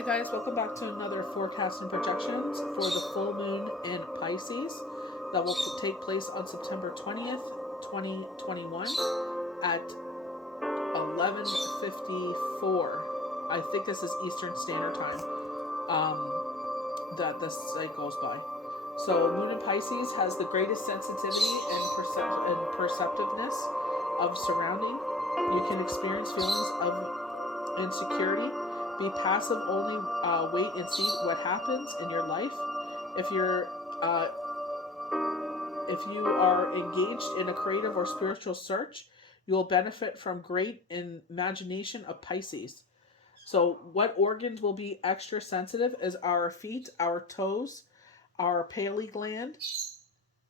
Hi guys, welcome back to another forecast and projections for the full moon in Pisces that will take place on September 20th, 2021 at 11:54. I think this is Eastern Standard Time. That this site goes by. So Moon in Pisces has the greatest sensitivity and perceptiveness of surrounding. You can experience feelings of insecurity. Be passive only. Wait and see what happens in your life. If you're uh, if you are engaged in a creative or spiritual search, you will benefit from great imagination of Pisces. So, what organs will be extra sensitive is our feet, our toes, our pineal gland,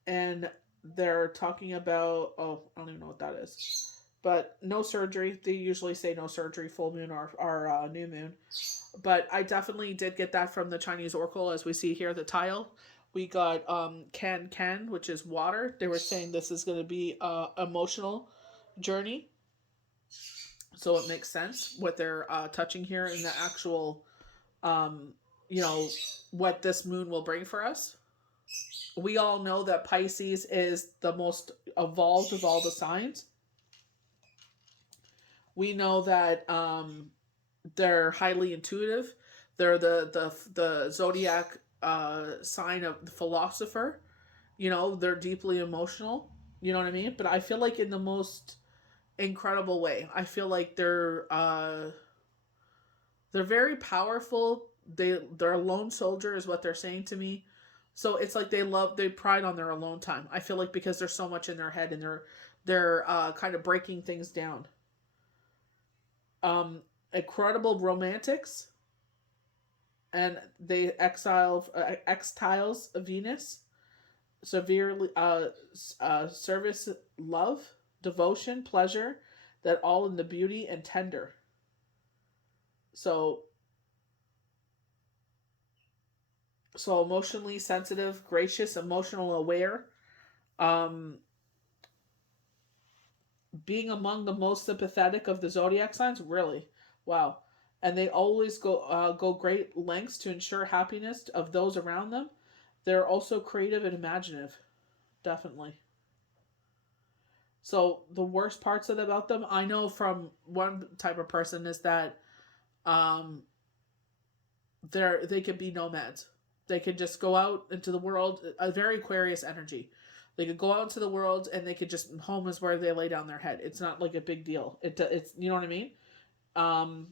and they're talking about, oh, I don't even know what that is. But no surgery. They usually say no surgery, full moon or new moon. But I definitely did get that from the Chinese oracle, as we see here, the tile. We got can, which is water. They were saying this is going to be a emotional journey, so it makes sense what they're touching here in the actual, um, you know, what this moon will bring for us. We all know that Pisces is the most evolved of all the signs. We know that they're highly intuitive. They're the zodiac sign of the philosopher. You know, they're deeply emotional. You know what I mean? But I feel like in the most incredible way. I feel like they're very powerful. They're a lone soldier is what they're saying to me. So it's like they pride on their alone time. I feel like because there's so much in their head and they're kind of breaking things down. Um, Incredible romantics, and they exiles Venus severely service, love, devotion, pleasure, that all in the beauty and tender. So emotionally sensitive, gracious, emotional aware, um being among the most sympathetic of the zodiac signs, really. Wow. And they always go great lengths to ensure happiness of those around them. They're also creative and imaginative, definitely. So the worst parts about them, I know from one type of person, is that um they could be nomads. They could just go out into the world, a very Aquarius energy. They could go out into the world and they could just, home is where they lay down their head. It's not like a big deal. It's, you know what I mean. Um,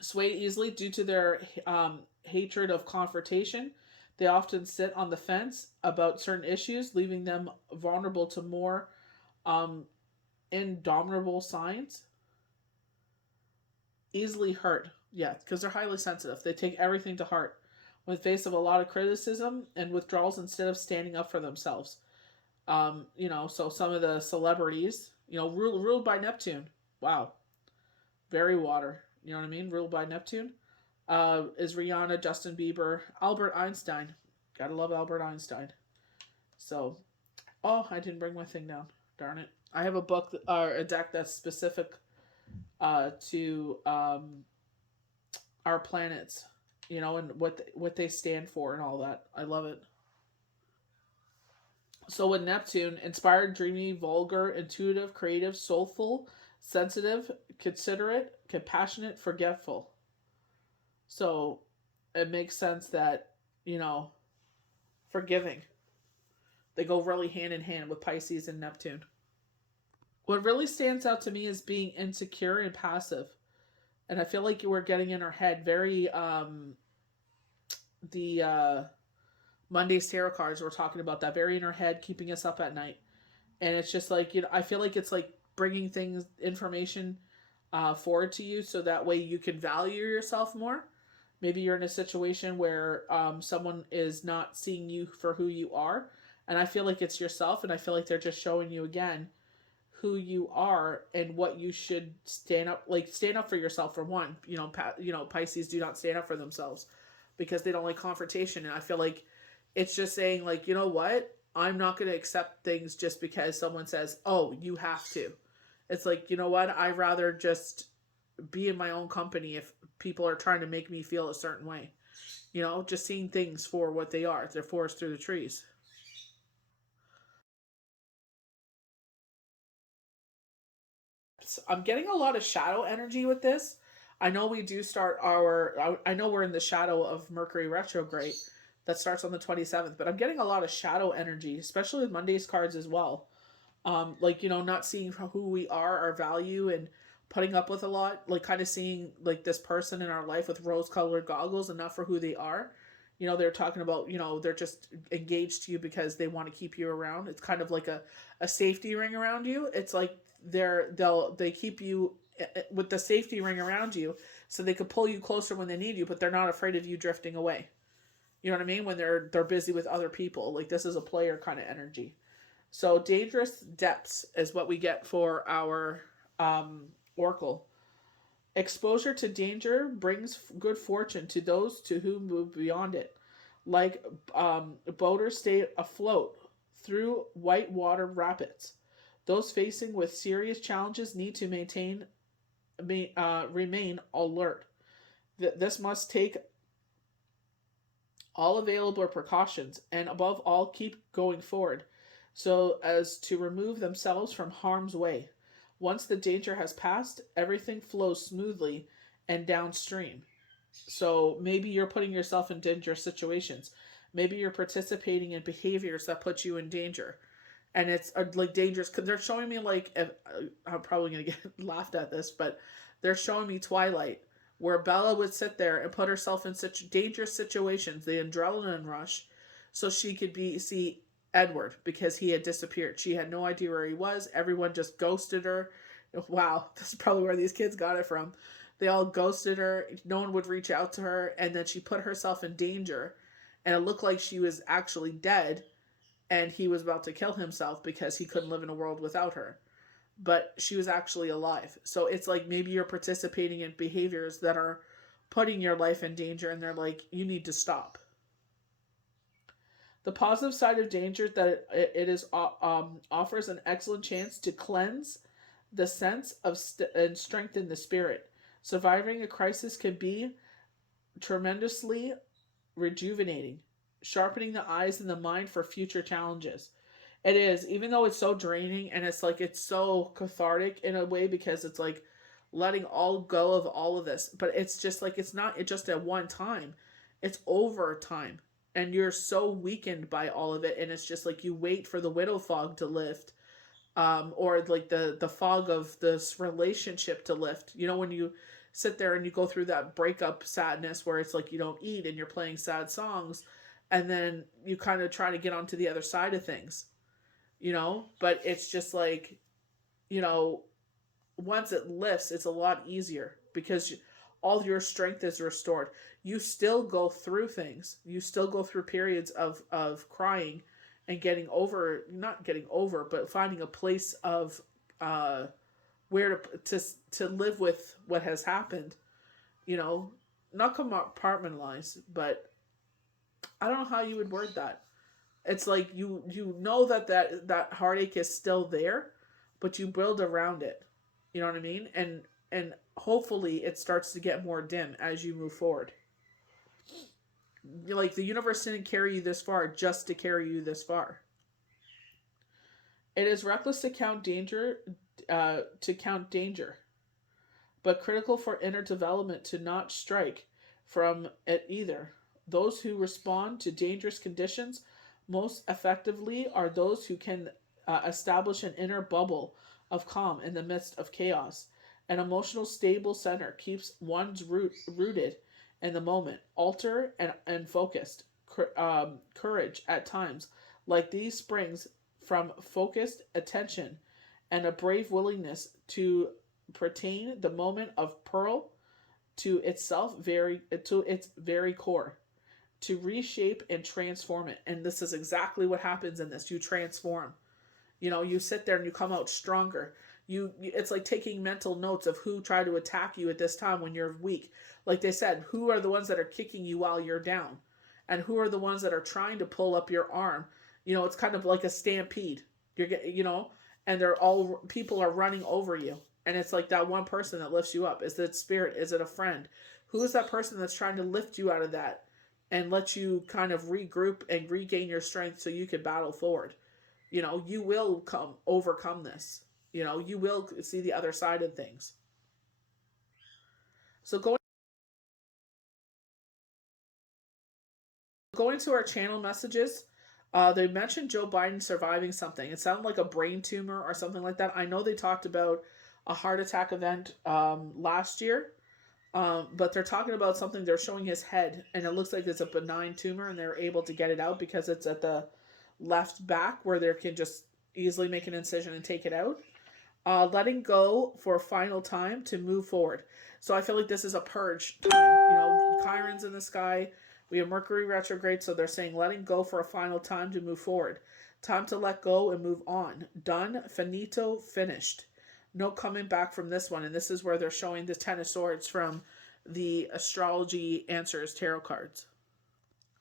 Sway easily due to their hatred of confrontation. They often sit on the fence about certain issues, leaving them vulnerable to more um, indomitable signs. Easily hurt, yeah, because they're highly sensitive. They take everything to heart when faced with a lot of criticism and withdrawals instead of standing up for themselves. So some of the celebrities, ruled by Neptune. Wow, very water. You know what I mean? Ruled by Neptune. Is Rihanna, Justin Bieber, Albert Einstein. Gotta love Albert Einstein. So, oh, I didn't bring my thing down. Darn it. I have a book or a deck that's specific to our planets, and what they stand for and all that. I love it. So with Neptune, inspired, dreamy, vulgar, intuitive, creative, soulful, sensitive, considerate, compassionate, forgetful. So it makes sense that, you know, forgiving. They go really hand in hand with Pisces and Neptune. What really stands out to me is being insecure and passive. And I feel like you were getting in our head very the Monday's tarot cards were talking about that, very in our head, keeping us up at night. And it's just like, I feel like it's like bringing things, information forward to you so that way you can value yourself more. Maybe you're in a situation where someone is not seeing you for who you are, and I feel like it's yourself, and I feel like they're just showing you again who you are and what you should stand up for yourself. For one, Pisces do not stand up for themselves because they don't like confrontation, and I feel like it's just saying, like, you know what, I'm not going to accept things just because someone says, oh, you have to. It's like, you know what, I rather just be in my own company if people are trying to make me feel a certain way. Just seeing things for what they are. They're forest through the trees. So I'm getting a lot of shadow energy with this. I know we do start I know we're in the shadow of Mercury retrograde that starts on the 27th, but I'm getting a lot of shadow energy, especially with Monday's cards as well. Like, not seeing who we are, our value, and putting up with a lot, like kind of seeing like this person in our life with rose colored goggles and not for who they are. They're talking about, they're just engaged to you because they want to keep you around. It's kind of like a safety ring around you. It's like they keep you with the safety ring around you so they could pull you closer when they need you, but they're not afraid of you drifting away. You know what I mean? When they're busy with other people. Like, this is a player kind of energy. So dangerous depths is what we get for our oracle. Exposure to danger brings good fortune to those to whom move beyond it. Like boaters stay afloat through whitewater rapids. Those facing with serious challenges need to remain alert. This must take all available precautions and, above all, keep going forward so as to remove themselves from harm's way. Once the danger has passed, everything flows smoothly and downstream. So maybe you're putting yourself in dangerous situations. Maybe you're participating in behaviors that put you in danger. And it's like dangerous because they're showing me like, I'm probably going to get laughed at this, but they're showing me Twilight, where Bella would sit there and put herself in such dangerous situations, the adrenaline rush, so she could see Edward because he had disappeared. She had no idea where he was. Everyone just ghosted her. Wow, that's probably where these kids got it from. They all ghosted her. No one would reach out to her, and then she put herself in danger, and it looked like she was actually dead, and he was about to kill himself because he couldn't live in a world without her. But she was actually alive. So it's like maybe you're participating in behaviors that are putting your life in danger, and they're like, you need to stop. The positive side of danger that offers an excellent chance to cleanse the sense of and strengthen the spirit. Surviving a crisis can be tremendously rejuvenating, sharpening the eyes and the mind for future challenges. It is, even though it's so draining, and it's like it's so cathartic in a way because it's like letting all go of all of this. But it's just like it's not just at one time, it's over time. And you're so weakened by all of it, and it's just like you wait for the widow fog to lift, or like the fog of this relationship to lift. When you sit there and you go through that breakup sadness where it's like you don't eat and you're playing sad songs, and then you kind of try to get onto the other side of things, but it's just like, you know once it lifts, it's a lot easier because all your strength is restored. You still go through things. You still go through periods of crying and getting over, not getting over, but finding a place of where to live with what has happened. You know, not compartmentalize, but I don't know how you would word that. It's like you know that heartache is still there, but you build around it. You know what I mean? And hopefully it starts to get more dim as you move forward. Like, the universe didn't carry you this far just to carry you this far. It is reckless to count danger, but critical for inner development to not strike from it either. Those who respond to dangerous conditions most effectively are those who can establish an inner bubble of calm in the midst of chaos. An emotional stable center keeps one's rooted in the moment, alert and focused. Courage at times like these springs from focused attention and a brave willingness to pertain the moment of pearl to its very core, to reshape and transform it. And this is exactly what happens in this. You transform. You sit there and you come out stronger. It's like taking mental notes of who tried to attack you at this time when you're weak. Like they said, who are the ones that are kicking you while you're down, and who are the ones that are trying to pull up your arm. It's kind of like a stampede. And they're all people are running over you. And it's like that one person that lifts you up. Is it spirit? Is it a friend? Who is that person that's trying to lift you out of that and let you kind of regroup and regain your strength so you can battle forward? You know, you will overcome this. You know, you will see the other side of things. So going to our channel messages, they mentioned Joe Biden surviving something. It sounded like a brain tumor or something like that. I know they talked about a heart attack event last year, but they're talking about something. They're showing his head, and it looks like it's a benign tumor, and they're able to get it out because it's at the left back where they can just easily make an incision and take it out. Letting go for a final time to move forward. So I feel like this is a purge time. You know, Chiron's in the sky. We have Mercury retrograde, so they're saying letting go for a final time to move forward. Time to let go and move on. Done, finito, finished. No coming back from this one. And this is where they're showing the Ten of Swords from the Astrology Answers tarot cards.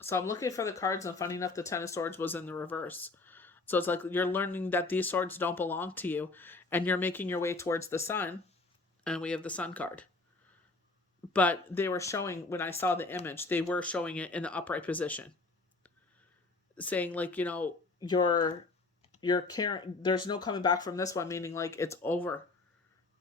So I'm looking for the cards, and funny enough, the Ten of Swords was in the reverse. So it's like you're learning that these swords don't belong to you, and you're making your way towards the sun, and we have the Sun card. But they were showing, when I saw the image, they were showing it in the upright position, saying like, you know, you're caring. There's no coming back from this one, meaning like it's over.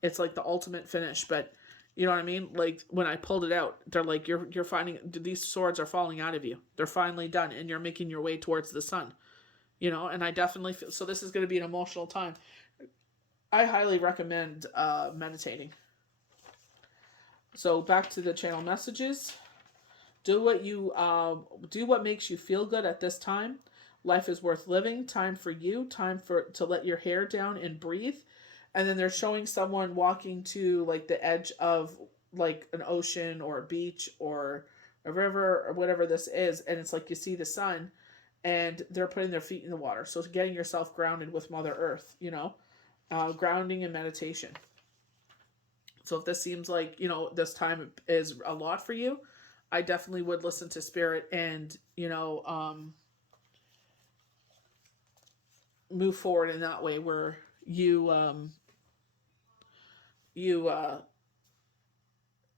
It's like the ultimate finish. But you know what I mean? Like when I pulled it out, they're like, you're finding these swords are falling out of you. They're finally done, and you're making your way towards the sun. You know, and I definitely feel so. This is going to be an emotional time. I highly recommend meditating. So back to the channel messages. Do what makes you feel good at this time. Life is worth living. Time for you. Time to let your hair down and breathe. And then they're showing someone walking to like the edge of like an ocean or a beach or a river or whatever this is, and it's like you see the sun, and they're putting their feet in the water. So getting yourself grounded with Mother Earth, you know, grounding and meditation. So if this seems like, you know, this time is a lot for you, I definitely would listen to Spirit and, you know, move forward in that way where you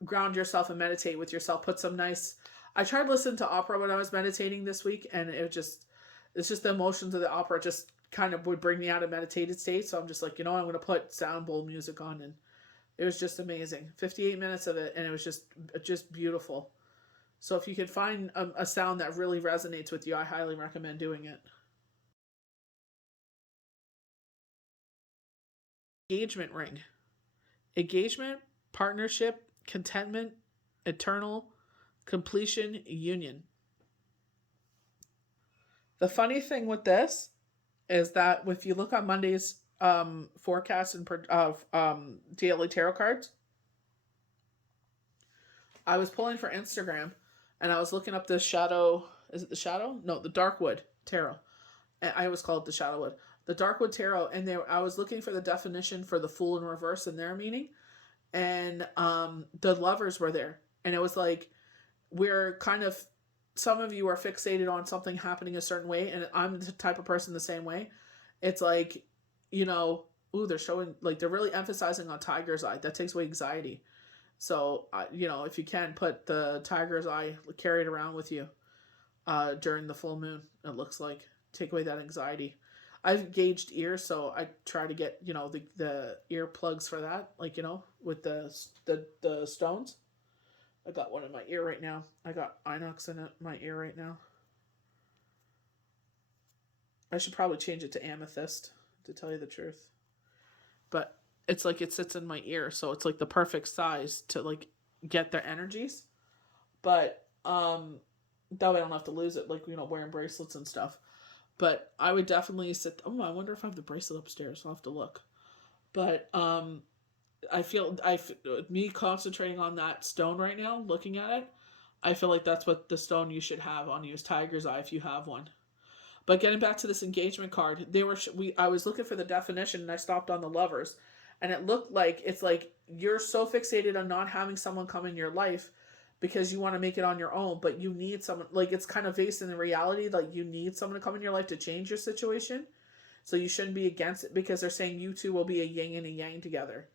ground yourself and meditate with yourself. Put some nice. I tried listening to opera when I was meditating this week, and it's just the emotions of the opera just kind of would bring me out of meditated state. So I'm just like, you know, I'm going to put sound bowl music on, and it was just amazing. 58 minutes of it, and it was just beautiful. So if you can find a sound that really resonates with you, I highly recommend doing it. Engagement ring. Engagement, partnership, contentment, eternal, completion, union. The funny thing with this is that if you look on Monday's forecast and daily tarot cards, I was pulling for Instagram, and I was looking up the shadow. Is it the shadow? No, the Darkwood tarot. I always call it the Shadowwood. The Darkwood tarot, and I was looking for the definition for the Fool in reverse and their meaning, and the lovers were there, and it was like we're kind of, some of you are fixated on something happening a certain way, and I'm the type of person the same way. It's like, you know, ooh, they're showing like they're really emphasizing on tiger's eye. That takes away anxiety. So you know, if you can put the tiger's eye, carry it around with you during the full moon. It looks like take away that anxiety. I've gauged ears, so I try to get, you know, the ear plugs for that, like, you know, with the stones. I got one in my ear right now. I got inox in my ear right now. I should probably change it to amethyst, to tell you the truth. But it's like it sits in my ear, so it's like the perfect size to like get their energies. But that way I don't have to lose it, like, you know, wearing bracelets and stuff. But I would definitely sit. Oh, I wonder if I have the bracelet upstairs. I'll have to look. But I feel me concentrating on that stone right now, looking at it, I feel like that's what the stone you should have on you is tiger's eye if you have one. But getting back to this engagement card, I was looking for the definition, and I stopped on the lovers, and it looked like it's like you're so fixated on not having someone come in your life because you want to make it on your own, but you need someone, like it's kind of based in the reality, like you need someone to come in your life to change your situation. So you shouldn't be against it because they're saying you two will be a yin and a yang together.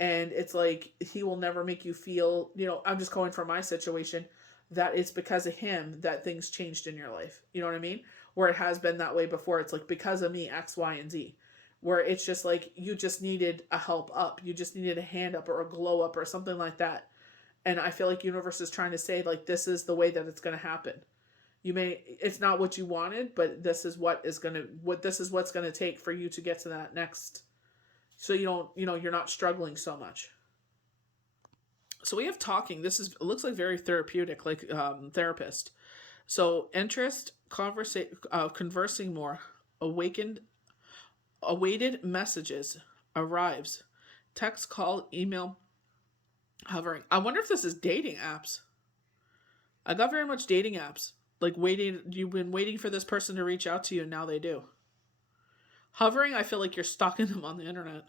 And it's like he will never make you feel, I'm just going from my situation, that it's because of him that things changed in your life. You know what I mean? Where it has been that way before. It's like because of me, X, Y, and Z. Where it's just like you just needed a help up. You just needed a hand up or a glow up or something like that. And I feel like universe is trying to say, like, this is the way that it's going to happen. It's not what you wanted, but this is what's going to take for you to get to that next. So you don't, you're not struggling so much. So we have talking. It looks like very therapeutic, like therapist. So interest, conversing more, awakened, awaited messages, arrives, text, call, email, hovering. I wonder if this is dating apps. I got very much dating apps. Like waiting, you've been waiting for this person to reach out to you, and now they do. Hovering, I feel like you're stalking them on the internet.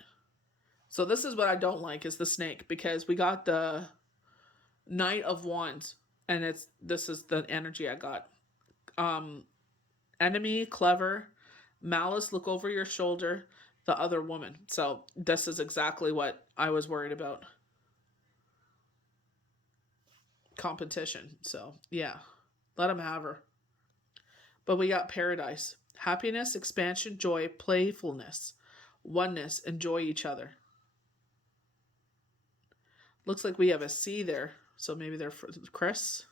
So this is what I don't like, is the snake, because we got the Knight of Wands, and this is the energy I got. Enemy, clever, malice, look over your shoulder, the other woman. So this is exactly what I was worried about. Competition. So yeah, let him have her. But we got paradise, happiness, expansion, joy, playfulness, oneness, enjoy each other. Looks like we have a C there. So maybe they're Chris.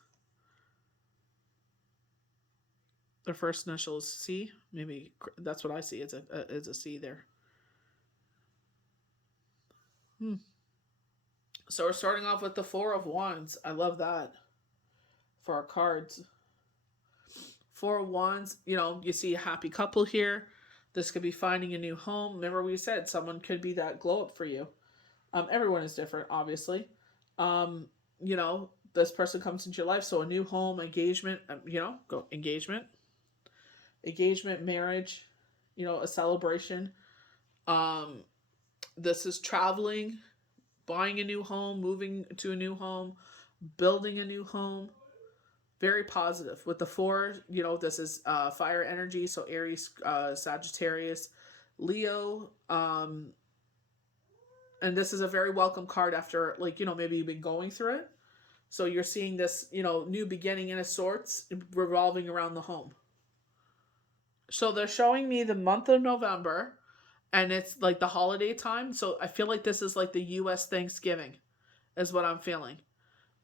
Their first initial is C. Maybe that's what I see. It's a C there. So we're starting off with the Four of Wands. I love that for our cards. Four of Wands, you see a happy couple here. This could be finding a new home. Remember we said someone could be that glow up for you. Everyone is different, obviously. This person comes into your life. So a new home, engagement, engagement, marriage, a celebration. This is traveling, buying a new home, moving to a new home, building a new home. Very positive. With the four, this is fire energy. So Aries, Sagittarius, Leo. And this is a very welcome card after, maybe you've been going through it. So you're seeing this, new beginning in a sorts revolving around the home. So they're showing me the month of November, and it's like the holiday time. So I feel like this is like the U.S. Thanksgiving is what I'm feeling.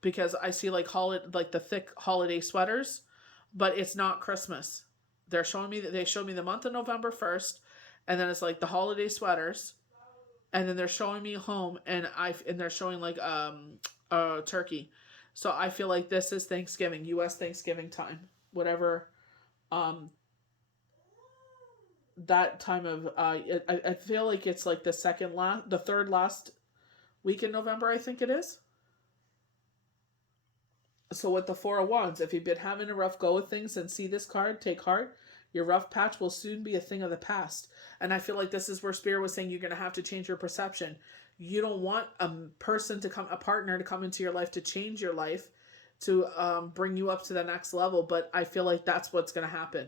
Because I see like the thick holiday sweaters, but it's not Christmas. They showed me the month of November 1st, and then it's like the holiday sweaters, and then they're showing me home, and they're showing like turkey. So I feel like this is Thanksgiving, U.S. Thanksgiving time, whatever. That time of I feel like it's like the third last week in November, I think it is. So with the Four of Wands, if you've been having a rough go with things and see this card, take heart. Your rough patch will soon be a thing of the past. And I feel like this is where Spirit was saying you're going to have to change your perception. You don't want a partner to come into your life to change your life, to bring you up to the next level. But I feel like that's what's going to happen.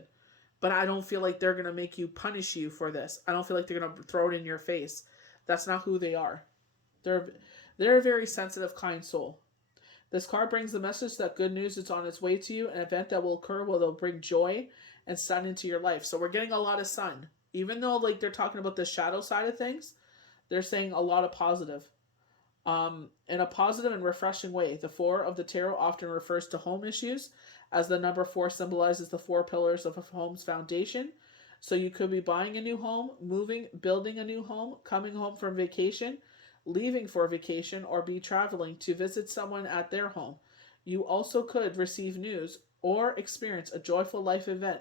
But I don't feel like they're going to make you punish you for this. I don't feel like they're going to throw it in your face. That's not who they are. They're a very sensitive, kind soul. This card brings the message that good news is on its way to you, an event that will occur will bring joy and sun into your life. So we're getting a lot of sun. Even though they're talking about the shadow side of things, they're saying a lot of positive. In a positive and refreshing way. The Four of the Tarot often refers to home issues, as the number 4 symbolizes the 4 pillars of a home's foundation. So you could be buying a new home, moving, building a new home, coming home from vacation, leaving for vacation, or be traveling to visit someone at their home. You also could receive news or experience a joyful life event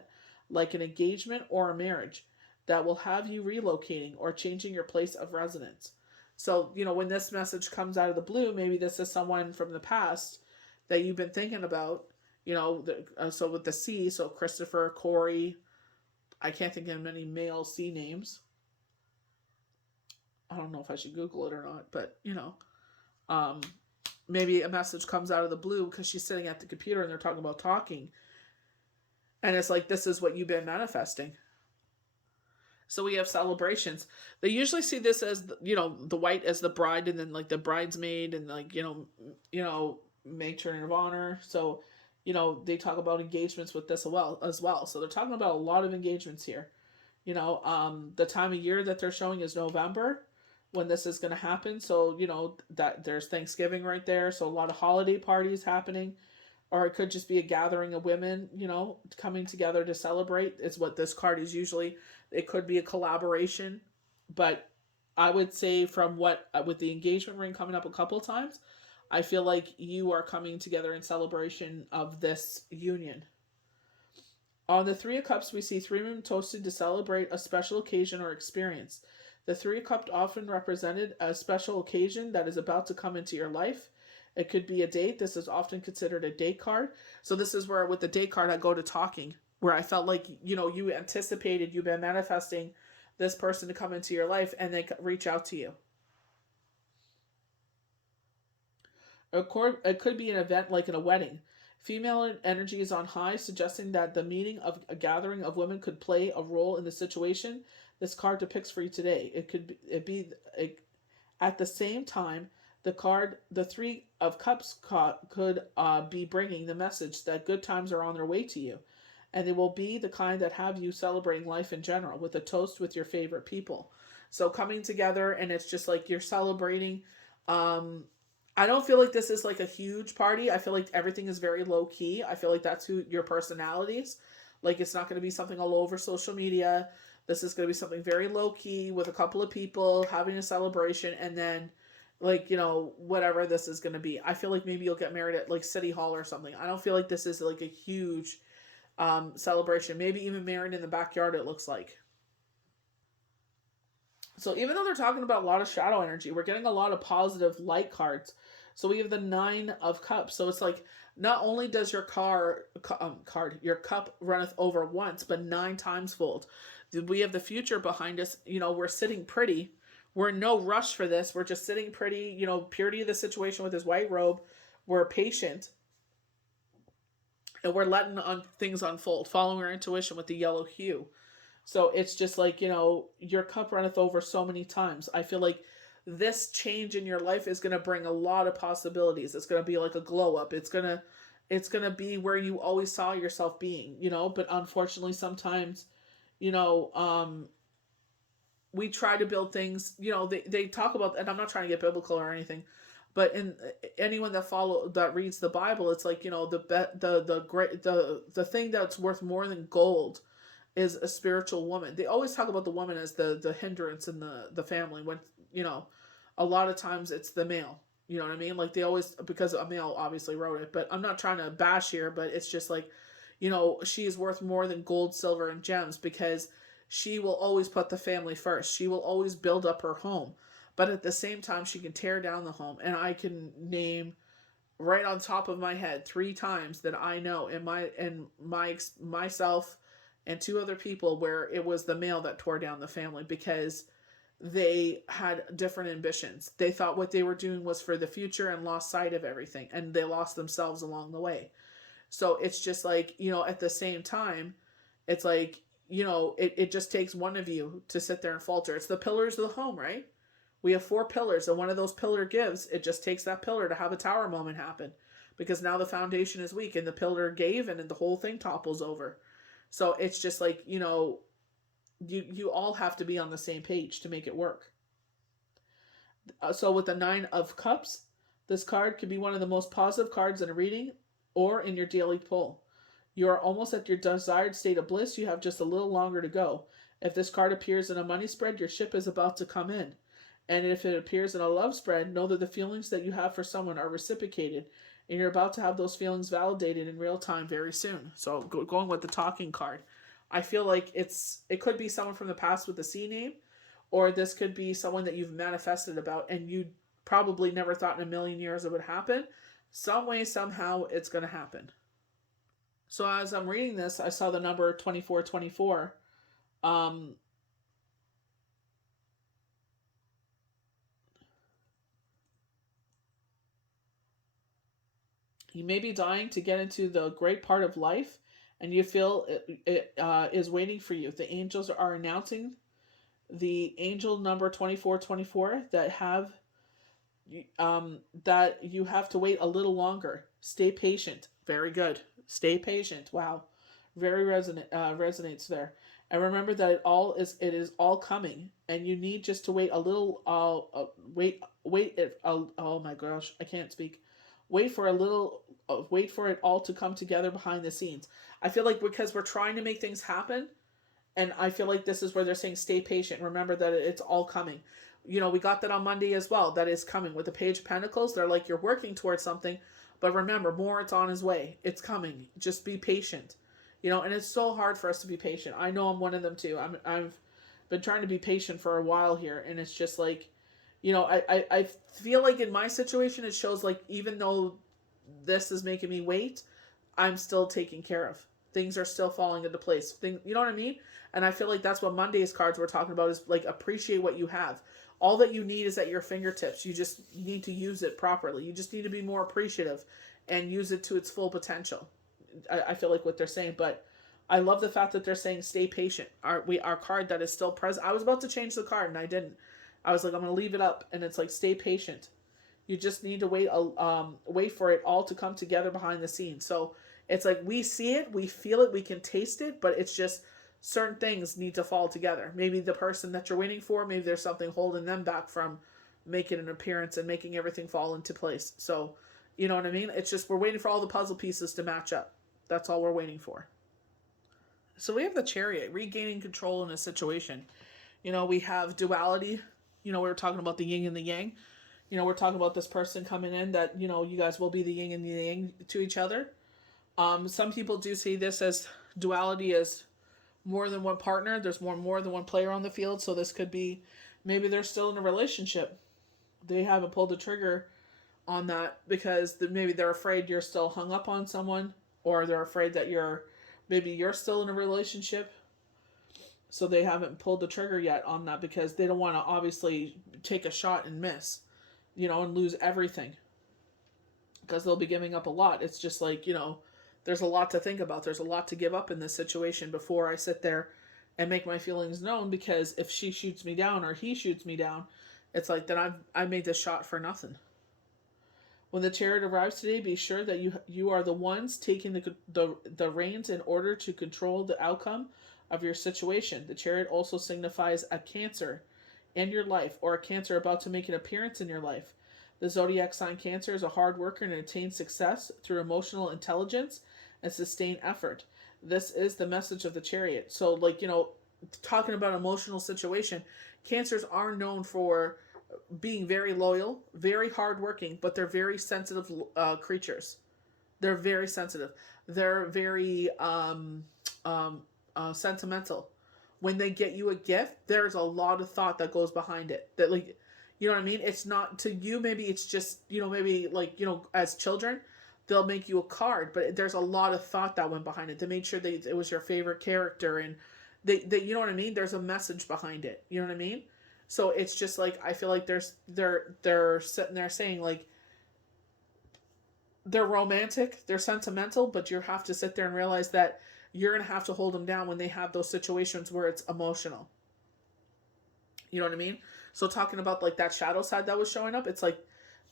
like an engagement or a marriage that will have you relocating or changing your place of residence. So, when this message comes out of the blue, maybe this is someone from the past that you've been thinking about, so with the C, so Christopher, Corey, I can't think of many male C names. I don't know if I should Google it or not, but maybe a message comes out of the blue because she's sitting at the computer and they're talking about talking. And it's like, this is what you've been manifesting. So we have celebrations. They usually see this as the white as the bride, and then like the bridesmaid, and like matron of honor. So they talk about engagements with this as well. So they're talking about a lot of engagements here. The time of year that they're showing is November when this is going to happen. So that there's Thanksgiving right there. So a lot of holiday parties happening, or it could just be a gathering of women, coming together to celebrate. Is what this card is usually. It could be a collaboration, but I would say from what with the engagement ring coming up a couple of times, I feel like you are coming together in celebration of this union. On the Three of Cups, we see three women toasted to celebrate a special occasion or experience. The Three of Cups often represented a special occasion that is about to come into your life. It could be a date. This is often considered a date card. So this is where with the date card I go to talking, where I felt like you anticipated, you've been manifesting this person to come into your life, and they reach out to you. It could be an event like in a wedding. Female energy is on high, suggesting that the meeting of a gathering of women could play a role in the situation this card depicts for you today. At the same time, the Three of Cups could be bringing the message that good times are on their way to you, and they will be the kind that have you celebrating life in general with a toast with your favorite people. So coming together, and it's just like you're celebrating. I don't feel like this is like a huge party. I feel like everything is very low key. I feel like that's who your personalities. Like it's not going to be something all over social media. This is going to be something very low key with a couple of people having a celebration, and then whatever this is going to be. I feel like maybe you'll get married at like City Hall or something. I don't feel like this is like a huge celebration. Maybe even married in the backyard, it looks like. So even though they're talking about a lot of shadow energy, we're getting a lot of positive light cards. So we have the Nine of Cups. So it's like not only does your your cup runneth over once, but 9 times fold. We have the future behind us. We're sitting pretty. We're in no rush for this. We're just sitting pretty. Purity of the situation with his white robe. We're patient, and we're letting things unfold, following our intuition with the yellow hue. So it's just like, your cup runneth over so many times. I feel like this change in your life is going to bring a lot of possibilities. It's going to be like a glow up. It's going to be where you always saw yourself being, but unfortunately sometimes, you know, um we try to build things, they talk about, and I'm not trying to get biblical or anything, but in anyone that reads the Bible, it's like, the great the thing that's worth more than gold is a spiritual woman. They always talk about the woman as the hindrance in the family, when you know a lot of times it's the male. You know what I mean? Like they always, because a male obviously wrote it, but I'm not trying to bash here, but it's just like, she is worth more than gold, silver, and gems, because she will always put the family first. She will always build up her home, but at the same time she can tear down the home. And I can name right on top of my head 3 times that I know in myself and 2 other people where it was the male that tore down the family, because they had different ambitions. They thought what they were doing was for the future and lost sight of everything, and they lost themselves along the way. So it's just like, at the same time, it's like, it just takes one of you to sit there and falter. It's the pillars of the home, right? We have 4 pillars, and one of those pillar gives. It just takes that pillar to have a tower moment happen, because now the foundation is weak and the pillar gave, and then the whole thing topples over. So it's just like, you all have to be on the same page to make it work. So with the 9 of Cups, this card could be one of the most positive cards in a reading or in your daily pull. You are almost at your desired state of bliss. You have just a little longer to go. If this card appears in a money spread, your ship is about to come in. And if it appears in a love spread, know that the feelings that you have for someone are reciprocated, and you're about to have those feelings validated in real time very soon. So going with the talking card, I feel like it could be someone from the past with a C name, or this could be someone that you've manifested about and you probably never thought in a million years it would happen. Some way, somehow, it's going to happen. So as I'm reading this, I saw the number 2424. Um, you may be dying to get into the great part of life, and you feel it is waiting for you. The angels are announcing the angel number 2424 that you have to wait a little longer. Stay patient. Very good. Stay patient. Wow, very resonates there. And remember that it is all coming, and you need just to wait a little. Wait. Oh my gosh, I can't speak. Wait for a little. Wait for it all to come together behind the scenes. I feel like because we're trying to make things happen, and I feel like this is where they're saying stay patient. Remember that it's all coming. We got that on Monday as well. That is coming with the Page of Pentacles. They're like, you're working towards something, but remember, more, it's on his way. It's coming. Just be patient. And it's so hard for us to be patient. I know I'm one of them too. I've been trying to be patient for a while here, and it's just like, I feel like in my situation, it shows like, even though this is making me wait, I'm still taken care of. Things are still falling into place. You know what I mean? And I feel like that's what Monday's cards we're talking about is like, appreciate what you have. All that you need is at your fingertips. You just need to use it properly. You just need to be more appreciative and use it to its full potential. I feel like what they're saying, but I love the fact that they're saying stay patient. Our card that is still present. I was about to change the card and I didn't. I was like, I'm gonna leave it up, and it's like stay patient. You just need to wait for it all to come together behind the scenes. So it's like we see it, we feel it, we can taste it, but it's just certain things need to fall together. Maybe the person that you're waiting for, maybe there's something holding them back from making an appearance and making everything fall into place. So, you know what I mean? It's just we're waiting for all the puzzle pieces to match up. That's all we're waiting for. So we have the Chariot, regaining control in a situation. We have duality. We were talking about the yin and the yang. We're talking about this person coming in that, you guys will be the yin and the yang to each other. Some people do see this as duality as more than one partner. There's more than one player on the field. So this could be, maybe they're still in a relationship. They haven't pulled the trigger on that because maybe they're afraid you're still hung up on someone, or they're afraid that maybe you're still in a relationship. So they haven't pulled the trigger yet on that because they don't want to obviously take a shot and miss, and lose everything, because they'll be giving up a lot. It's just like, there's a lot to think about. There's a lot to give up in this situation before I sit there and make my feelings known, because if she shoots me down or he shoots me down, it's like then I made this shot for nothing. When the Chariot arrives today, be sure that you are the ones taking the reins in order to control the outcome of your situation. The Chariot also signifies a Cancer in your life, or a Cancer about to make an appearance in your life. The zodiac sign Cancer is a hard worker and attains success through emotional intelligence and sustained effort. This is the message of the Chariot. So, like, talking about emotional situation, Cancers are known for being very loyal, very hardworking, but they're very sensitive creatures. They're very sensitive. They're very sentimental. When they get you a gift, there's a lot of thought that goes behind it. That, like, you know what I mean? It's not to you. Maybe it's just, maybe like, as children, they'll make you a card, but there's a lot of thought that went behind it. They made sure that it was your favorite character, and they you know what I mean? There's a message behind it. You know what I mean? So it's just like, I feel like they're sitting there saying, like, they're romantic, they're sentimental, but you have to sit there and realize that you're going to have to hold them down when they have those situations where it's emotional. You know what I mean? So talking about like that shadow side that was showing up, it's like,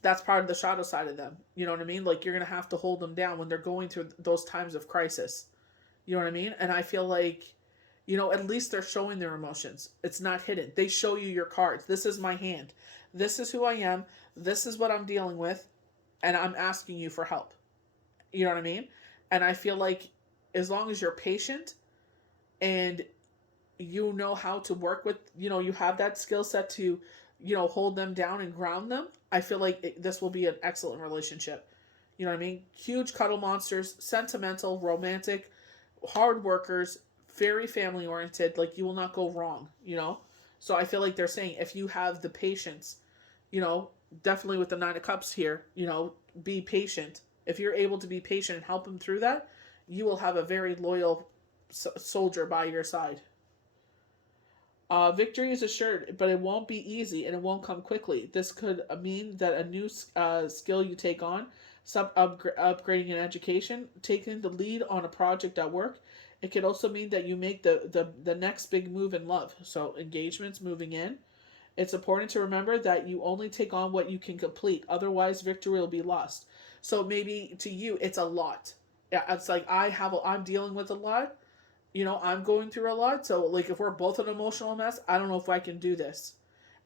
that's part of the shadow side of them. You know what I mean? Like, you're going to have to hold them down when they're going through those times of crisis. You know what I mean? And I feel like, at least they're showing their emotions. It's not hidden. They show you your cards. This is my hand. This is who I am. This is what I'm dealing with. And I'm asking you for help. You know what I mean? And I feel like as long as you're patient and you know how to work with, you have that skill set to, hold them down and ground them, I feel like this will be an excellent relationship. You know what I mean? Huge cuddle monsters, sentimental, romantic, hard workers, very family oriented. Like, you will not go wrong, So I feel like they're saying, if you have the patience, definitely with the 9 of Cups here, be patient. If you're able to be patient and help them through that, you will have a very loyal soldier by your side. Victory is assured, but it won't be easy and it won't come quickly. This could mean that a new skill you take on, upgrading in education, taking the lead on a project at work, It could also mean that you make the next big move in love. So engagements, moving in. It's important to remember that you only take on what you can complete. Otherwise, victory will be lost. So maybe to you, it's a lot. Yeah, it's like I'm dealing with a lot. I'm going through a lot. So like, if we're both an emotional mess, I don't know if I can do this.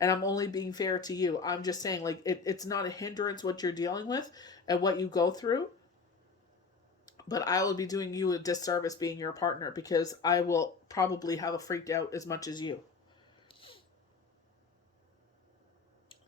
And I'm only being fair to you. I'm just saying, like, it's not a hindrance what you're dealing with and what you go through. But I will be doing you a disservice being your partner, because I will probably have a freaked out as much as you.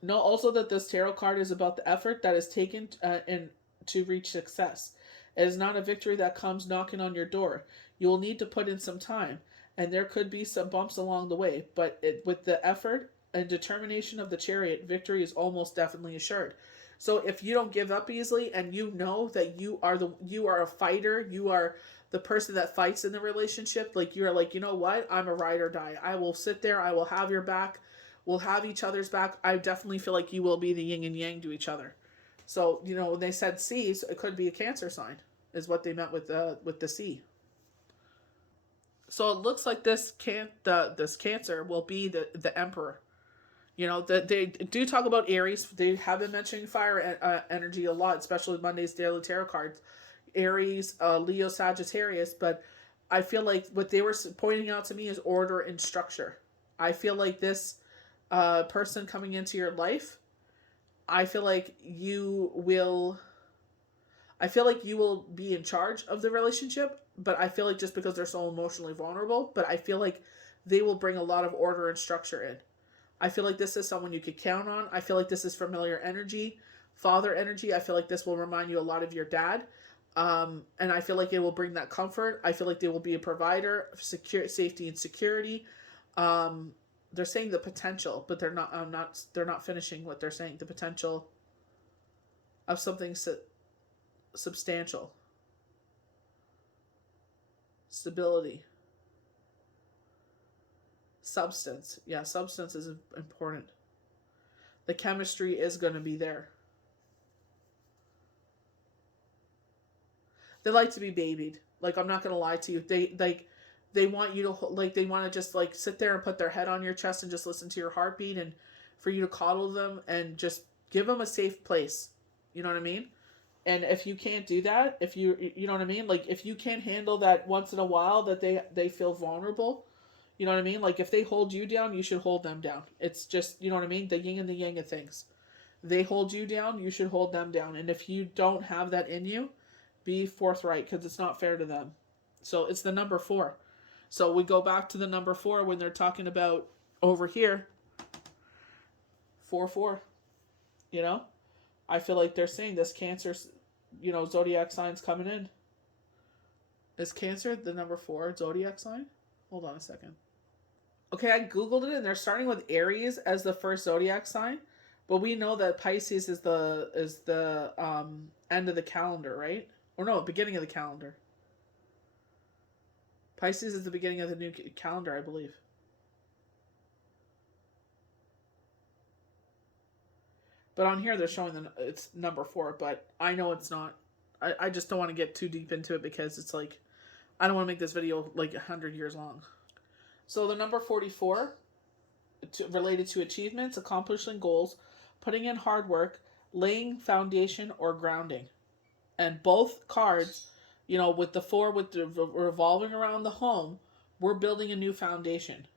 Know also that this tarot card is about the effort that is taken and to reach success. It is not a victory that comes knocking on your door. You will need to put in some time, and there could be some bumps along the way, but with the effort and determination of the Chariot, victory is almost definitely assured. So if you don't give up easily, and you know that you are a fighter, you are the person that fights in the relationship, like, you're like, you know what, I'm a ride or die. I will sit there, I will have your back, we'll have each other's back. I definitely feel like you will be the yin and yang to each other. So, when they said C's, it could be a Cancer sign, is what they meant with the C. So it looks like this Cancer will be the Emperor. They do talk about Aries. They have been mentioning fire energy a lot, especially with Monday's Daily Tarot cards. Aries, Leo, Sagittarius. But I feel like what they were pointing out to me is order and structure. I feel like this person coming into your life, I feel like you will be in charge of the relationship, but I feel like just because they're so emotionally vulnerable, but I feel like they will bring a lot of order and structure in. I feel like this is someone you could count on. I feel like this is familiar energy, father energy. I feel like this will remind you a lot of your dad. And I feel like it will bring that comfort. I feel like they will be a provider of safety and security. They're saying the potential, but they're not finishing what they're saying. The potential of something substantial. Stability. Substance. Yeah, substance is important. The chemistry is going to be there. They like to be babied. Like, I'm not going to lie to you. They want you to, like, they want to just, like, sit there and put their head on your chest and just listen to your heartbeat, and for you to coddle them and just give them a safe place. You know what I mean? And if you can't do that, if you know what I mean? Like, if you can't handle that once in a while that they feel vulnerable, you know what I mean? Like, if they hold you down, you should hold them down. It's just, you know what I mean? The yin and the yang of things. They hold you down, you should hold them down. And if you don't have that in you, be forthright, because it's not fair to them. So it's the number 4. So we go back to the number 4 when they're talking about over here. 4-4. I feel like they're saying this Cancer, zodiac signs coming in. Is Cancer the number 4 zodiac sign? Hold on a second. Okay, I googled it, and they're starting with Aries as the first zodiac sign, but we know that Pisces is the end of the calendar, right? Or no, beginning of the calendar. Pisces is the beginning of the new calendar, I believe. But on here they're showing it's number 4, but I know it's not. I just don't want to get too deep into it, because it's like, I don't want to make this video like 100 years long. So the number 44, related to achievements, accomplishing goals, putting in hard work, laying foundation, or grounding. And both cards, with the 4 with the revolving around the home, we're building a new foundation.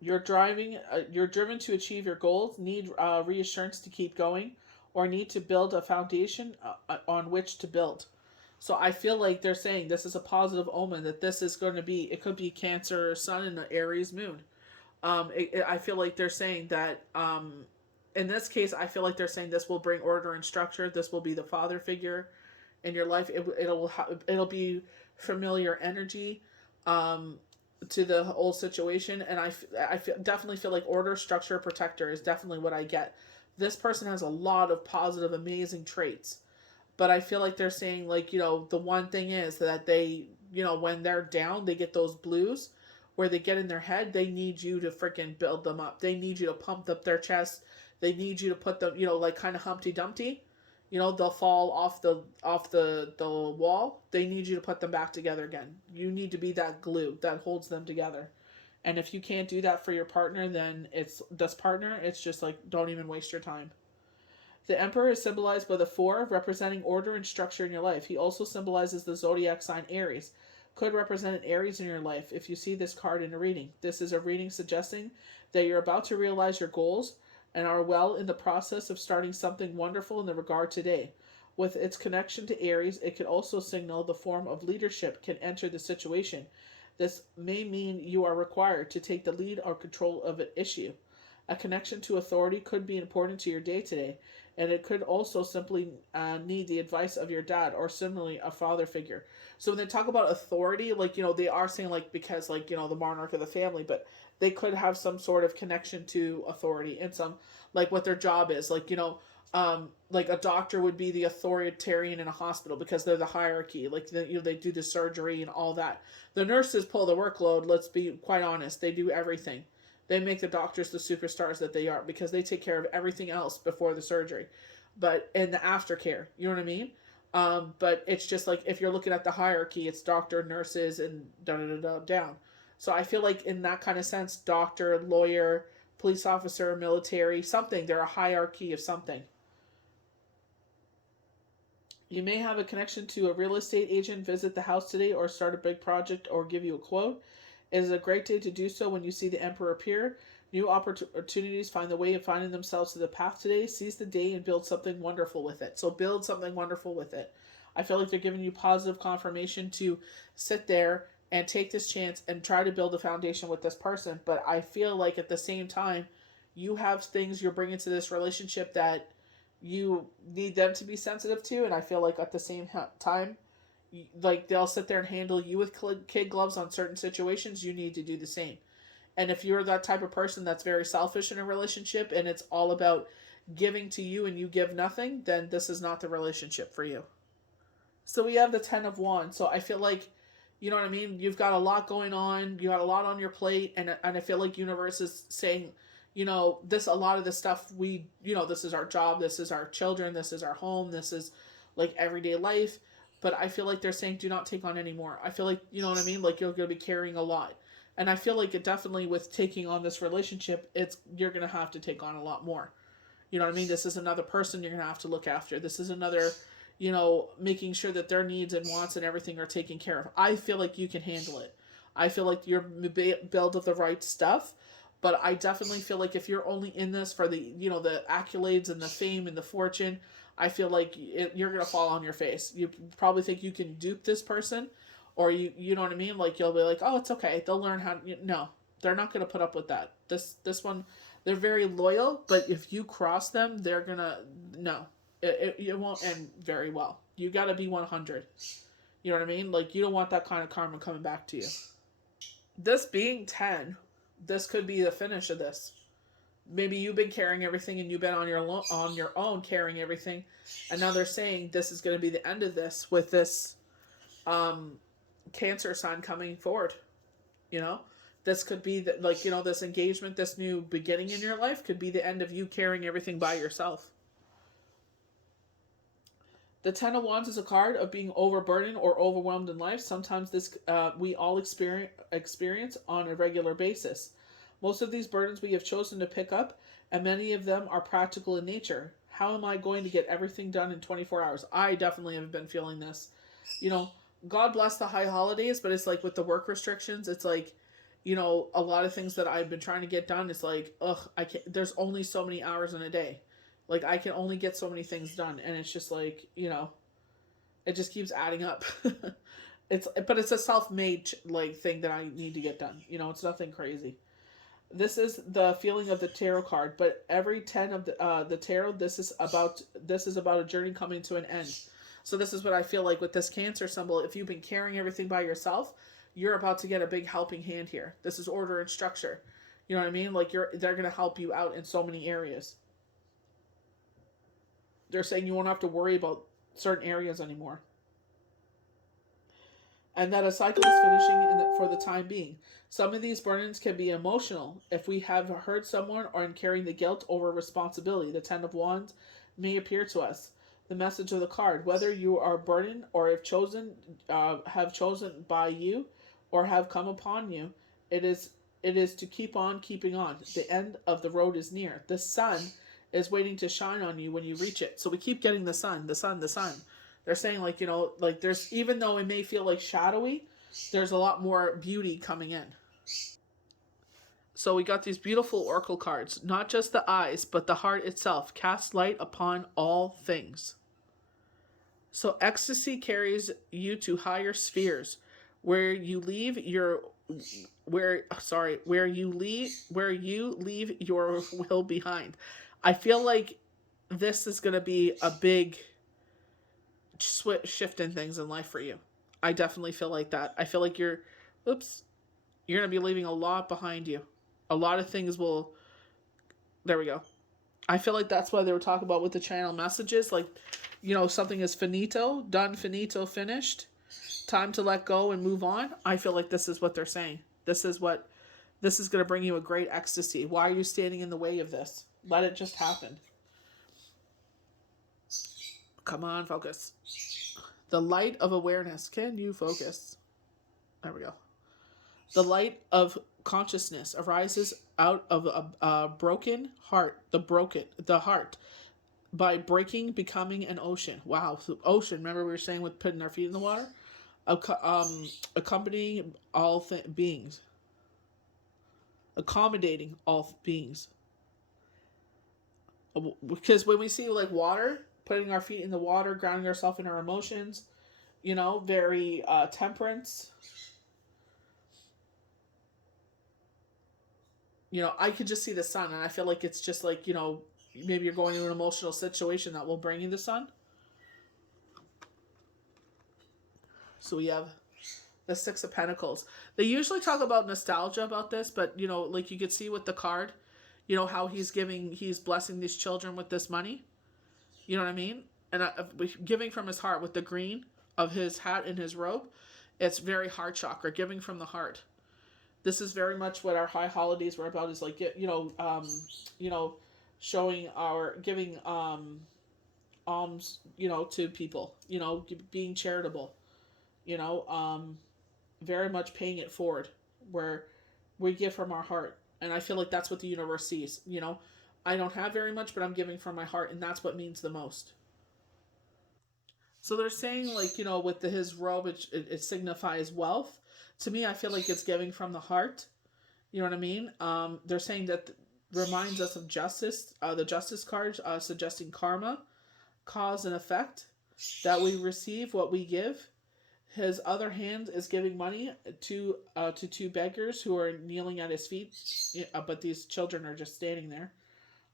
You're driven to achieve your goals, need reassurance to keep going, or need to build a foundation on which to build. So I feel like they're saying this is a positive omen, that this is going to be, it could be Cancer Sun and the Aries Moon. I feel like they're saying that, in this case, I feel like they're saying this will bring order and structure. This will be the father figure in your life. It'll be familiar energy to the whole situation. And I definitely feel like order, structure, protector is definitely what I get. This person has a lot of positive, amazing traits. But I feel like they're saying, like, the one thing is that they, when they're down, they get those blues where they get in their head. They need you to freaking build them up. They need you to pump up their chest. They need you to put them, like, kind of Humpty Dumpty. They'll fall off the wall. They need you to put them back together again. You need to be that glue that holds them together. And if you can't do that for your partner, then it's just like, don't even waste your time. The Emperor is symbolized by the four, representing order and structure in your life. He also symbolizes the zodiac sign Aries. Could represent an Aries in your life if you see this card in a reading. This is a reading suggesting that you're about to realize your goals and are well in the process of starting something wonderful in the regard today. With its connection to Aries, it could also signal the form of leadership can enter the situation. This may mean you are required to take the lead or control of an issue. A connection to authority could be important to your day today, and it could also simply need the advice of your dad or similarly a father figure. So when they talk about authority, like, they are saying, like, because, like, the monarch of the family, but they could have some sort of connection to authority and some, like, what their job is. Like a doctor would be the authoritarian in a hospital because they're the hierarchy. Like, they do the surgery and all that. The nurses pull the workload. Let's be quite honest. They do everything. They make the doctors the superstars that they are because they take care of everything else before the surgery, but in the aftercare, you know what I mean? But it's just like, if you're looking at the hierarchy, it's doctor, nurses, and da da da da down. So I feel like in that kind of sense, doctor, lawyer, police officer, military, something, they're a hierarchy of something. You may have a connection to a real estate agent, visit the house today, or start a big project, or give you a quote. It is a great day to do so when you see the Emperor appear. New opportunities find the way of finding themselves to the path today. Seize the day and build something wonderful with it. So build something wonderful with it. I feel like they're giving you positive confirmation to sit there and take this chance and try to build a foundation with this person. But I feel like at the same time, you have things you're bringing to this relationship that you need them to be sensitive to. And I feel like at the same time, like, they'll sit there and handle you with kid gloves on certain situations. You need to do the same. And if you're that type of person that's very selfish in a relationship and it's all about giving to you and you give nothing, then this is not the relationship for you. So we have the 10 of Wands. So I feel like, you know what I mean? You've got a lot going on. You got a lot on your plate. And I feel like universe is saying, a lot of this stuff, this is our job. This is our children. This is our home. This is like everyday life. But I feel like they're saying, do not take on any more. I feel like, you know what I mean? Like, you're going to be carrying a lot. And I feel like it definitely, with taking on this relationship, you're going to have to take on a lot more. You know what I mean? This is another person you're going to have to look after. This is another, making sure that their needs and wants and everything are taken care of. I feel like you can handle it. I feel like you're built of the right stuff. But I definitely feel like if you're only in this for the accolades and the fame and the fortune, I feel like you're going to fall on your face. You probably think you can dupe this person, or you know what I mean? Like, you'll be like, oh, it's okay. They'll learn how. No, they're not going to put up with that. This one, they're very loyal, but if you cross them, they're going to, no. It won't end very well. You got to be 100. You know what I mean? Like, you don't want that kind of karma coming back to you. This being 10, this could be the finish of this. Maybe you've been carrying everything and you've been on your own carrying everything, and now they're saying this is going to be the end of this with this Cancer sign coming forward. This could be this engagement, this new beginning in your life could be the end of you carrying everything by yourself. The 10 of Wands is a card of being overburdened or overwhelmed in life. Sometimes this we all experience on a regular basis. Most of these burdens we have chosen to pick up, and many of them are practical in nature. How am I going to get everything done in 24 hours? I definitely have been feeling this. God bless the high holidays, but it's like with the work restrictions, it's like, a lot of things that I've been trying to get done, it's like, I can't, there's only so many hours in a day. Like, I can only get so many things done, and it's just like, it just keeps adding up. But it's a self-made thing that I need to get done. It's nothing crazy. This is the feeling of the tarot card, but every 10 of the tarot, this is about a journey coming to an end. So this is what I feel like with this Cancer symbol. If you've been carrying everything by yourself, you're about to get a big helping hand here. This is order and structure. You know what I mean? Like, they're going to help you out in so many areas. They're saying you won't have to worry about certain areas anymore. And that a cycle is finishing for the time being. Some of these burdens can be emotional. If we have hurt someone or in carrying the guilt over responsibility, the 10 of Wands may appear to us. The message of the card: whether you are burdened or if chosen, have chosen by you, or have come upon you, it is to keep on keeping on. The end of the road is near. The sun is waiting to shine on you when you reach it. So we keep getting the sun, the sun, the sun. They're saying, like, like there's, even though it may feel like shadowy, there's a lot more beauty coming in. So we got these beautiful oracle cards. Not just the eyes, but the heart itself. Cast light upon all things. So ecstasy carries you to higher spheres, where you leave your where you leave your will behind. I feel like this is going to be a big shift in things in life for you. I definitely feel like that. I feel like you're going to be leaving a lot behind you. A lot of things will, there we go. I feel like that's why they were talking about with the channel messages, like, something is finito, done, finito, finished, time to let go and move on. I feel like this is what they're saying. This is going to bring you a great ecstasy. Why are you standing in the way of this? Let it just happen. Come on, focus. The light of awareness. Can you focus? There we go. The light of consciousness arises out of a broken heart. The heart. By breaking, becoming an ocean. Wow. So ocean, remember we were saying with putting our feet in the water? Accompanying all beings. Accommodating all beings. Because when we see, like, water, putting our feet in the water, grounding ourselves in our emotions, very temperance. I could just see the sun, and I feel like it's just like, maybe you're going through an emotional situation that will bring you the sun. So we have the Six of Pentacles. They usually talk about nostalgia about this, but, like you could see with the card, how he's blessing these children with this money. You know what I mean? And giving from his heart with the green of his hat and his robe. It's very heart chakra, giving from the heart. This is very much what our high holidays were about, is like, showing our, giving alms, to people, being charitable, very much paying it forward, where we give from our heart. And I feel like that's what the universe sees. I don't have very much, but I'm giving from my heart, and that's what means the most. So they're saying, like, with his robe, it signifies wealth. To me, I feel like it's giving from the heart. You know what I mean? They're saying that reminds us of justice. The justice card, suggesting karma, cause and effect, that we receive what we give. His other hand is giving money to two beggars who are kneeling at his feet, but these children are just standing there.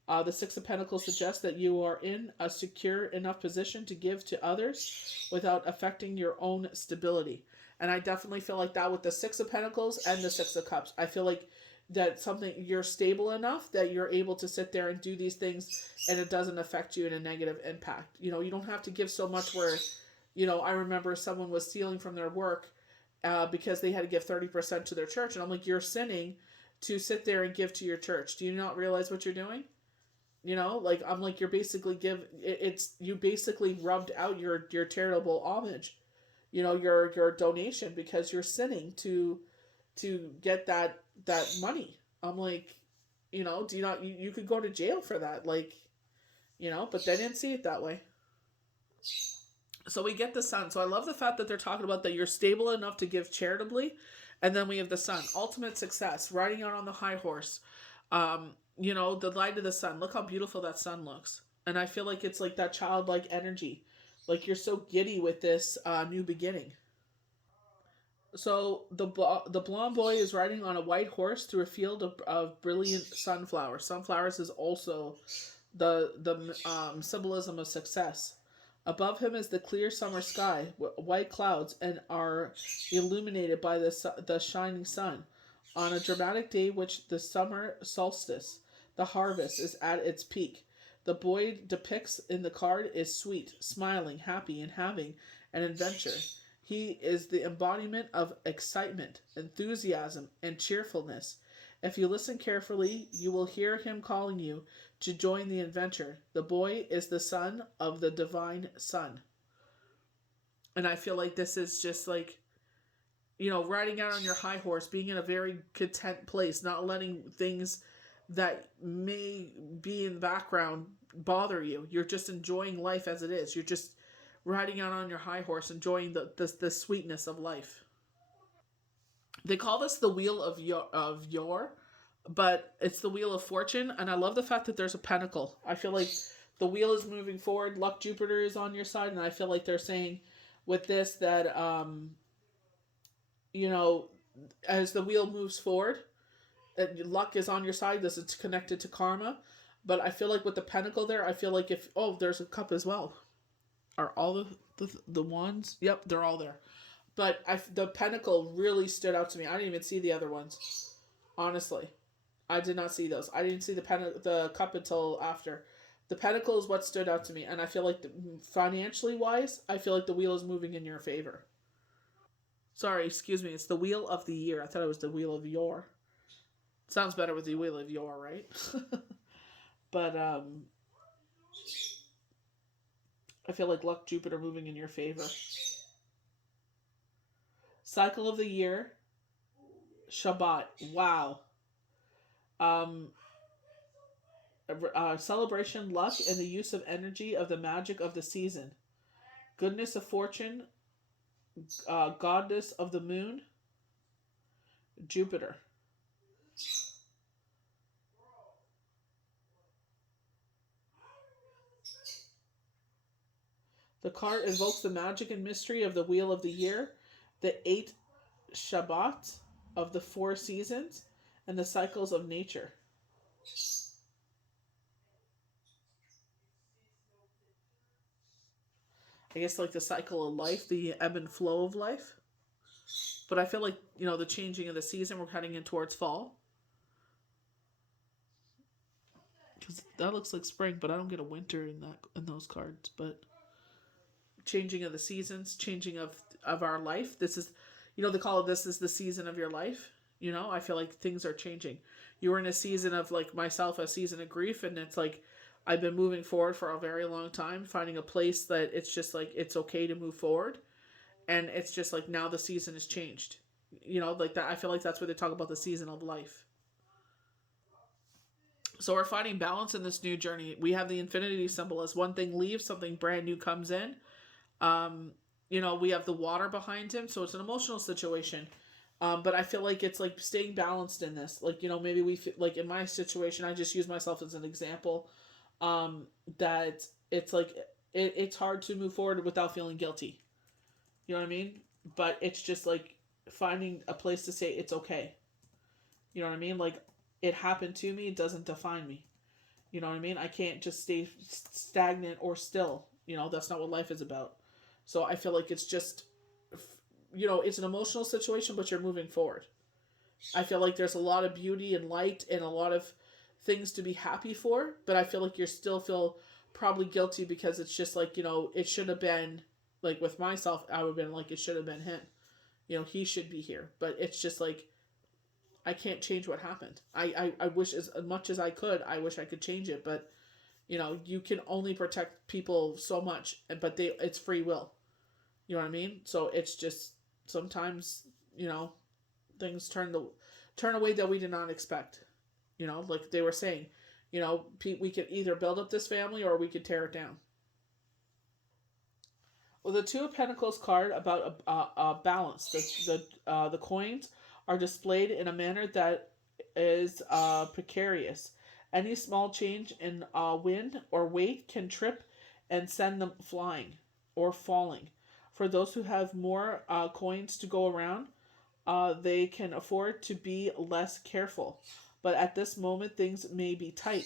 The Six of Pentacles suggests that you are in a secure enough position to give to others without affecting your own stability. And I definitely feel like that with the Six of Pentacles and the Six of Cups. I feel like that you're stable enough that you're able to sit there and do these things, and it doesn't affect you in a negative impact. You don't have to give so much where, I remember someone was stealing from their work because they had to give 30% to their church. And I'm like, you're sinning to sit there and give to your church. Do you not realize what you're doing? Like, I'm like, you're basically you basically rubbed out your charitable homage, your donation, because you're sinning to get that money. I'm like, do you not, you could go to jail for that, like, but they didn't see it that way. So we get the sun. So I love the fact that they're talking about that you're stable enough to give charitably. And then we have the sun, ultimate success, riding out on the high horse. The light of the sun. Look how beautiful that sun looks. And I feel like it's like that childlike energy. Like, you're so giddy with this new beginning. So the blonde boy is riding on a white horse through a field of brilliant sunflowers. Sunflowers is also the symbolism of success. Above him is the clear summer sky, white clouds, and are illuminated by the shining sun. On a dramatic day, which the summer solstice, the harvest is at its peak. The boy depicts in the card is sweet, smiling, happy, and having an adventure. He is the embodiment of excitement, enthusiasm, and cheerfulness. If you listen carefully, you will hear him calling you to join the adventure. The boy is the son of the divine son. And I feel like this is just like, riding out on your high horse, being in a very content place, not letting things that may be in the background bother you. You're just enjoying life as it is. You're just riding out on your high horse, enjoying the sweetness of life. They call this the wheel of your, but it's the wheel of fortune. And I love the fact that there's a pentacle. I feel like the wheel is moving forward. Luck Jupiter is on your side, and I feel like they're saying with this that as the wheel moves forward, luck is on your side. This is connected to karma, but I feel like with the pentacle there, I feel like there's a cup as well. Are all the wands? Yep, they're all there. But the pentacle really stood out to me. I didn't even see the other ones. Honestly, I did not see those. I didn't see the cup until after. The pentacle is what stood out to me, and I feel like financially wise, I feel like the wheel is moving in your favor. Sorry, excuse me. It's the wheel of the year. I thought it was the wheel of your. Sounds better with the wheel of your, right? But I feel like luck Jupiter moving in your favor. Cycle of the year, Shabbat. Wow. Celebration, luck, and the use of energy of the magic of the season. Goodness of fortune, goddess of the moon, Jupiter. The card invokes the magic and mystery of the wheel of the year, the 8 Shabbat of the 4 seasons, and the cycles of nature. I guess like the cycle of life, the ebb and flow of life. But I feel like, the changing of the season, we're heading in towards fall. Because that looks like spring, but I don't get a winter in those cards. But changing of the seasons, changing of our life. This is, they call it, this is the season of your life. I feel like things are changing. You were in a season of, like myself, a season of grief, and it's like I've been moving forward for a very long time, finding a place that it's just like it's okay to move forward. And it's just like now the season has changed. Like that. I feel like that's where they talk about the season of life. So we're finding balance in this new journey. We have the infinity symbol. As one thing leaves, something brand new comes in. We have the water behind him, so it's an emotional situation. But I feel like it's like staying balanced in this. Like, maybe like in my situation, I just use myself as an example. That it's like it's hard to move forward without feeling guilty. You know what I mean? But it's just like finding a place to say it's okay. You know what I mean? Like, it happened to me, it doesn't define me. You know what I mean? I can't just stay stagnant or still. That's not what life is about. So I feel like it's just, it's an emotional situation, but you're moving forward. I feel like there's a lot of beauty and light and a lot of things to be happy for, but I feel like you still feel probably guilty because it's just like, it should have been, like with myself, I would have been like, it should have been him. He should be here. But it's just like, I can't change what happened. I wish as much as I could, I wish I could change it, but you can only protect people so much, but it's free will. You know what I mean? So it's just sometimes, things turn away that we did not expect. Like they were saying, we could either build up this family or we could tear it down. Well, the Two of Pentacles card about a balance. The coins are displayed in a manner that is precarious. Any small change in wind or weight can trip and send them flying or falling. For those who have more coins to go around, they can afford to be less careful. But at this moment, things may be tight.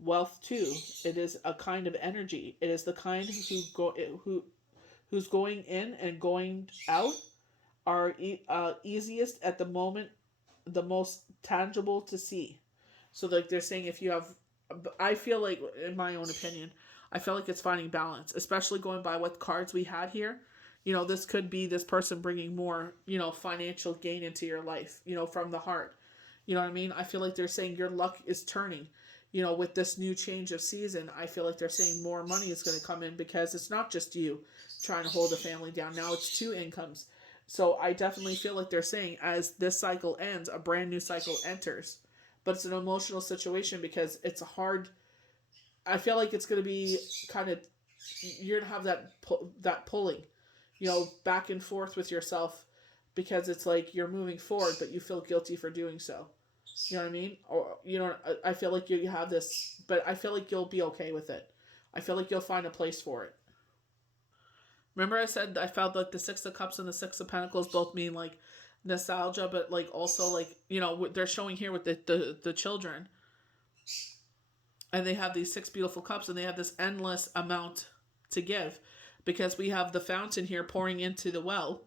Wealth too. It is a kind of energy. It is the kind who's going in and going out are easiest at the moment, the most tangible to see. So like they're saying, if you have, I feel like, in my own opinion, I feel like it's finding balance, especially going by what cards we had here. This could be this person bringing more, financial gain into your life, from the heart. You know what I mean? I feel like they're saying your luck is turning. With this new change of season, I feel like they're saying more money is going to come in because it's not just you trying to hold the family down. Now it's two incomes. So I definitely feel like they're saying as this cycle ends, a brand new cycle enters. But it's an emotional situation because it's a hard. I feel like it's going to be kind of, you're going to have that pulling, back and forth with yourself, because it's like you're moving forward, but you feel guilty for doing so. You know what I mean? Or I feel like you have this, but I feel like you'll be okay with it. I feel like you'll find a place for it. Remember, I said I felt like the Six of Cups and the Six of Pentacles both mean like nostalgia, but like also like they're showing here with the children, and they have these six beautiful cups, and they have this endless amount to give, because we have the fountain here pouring into the well,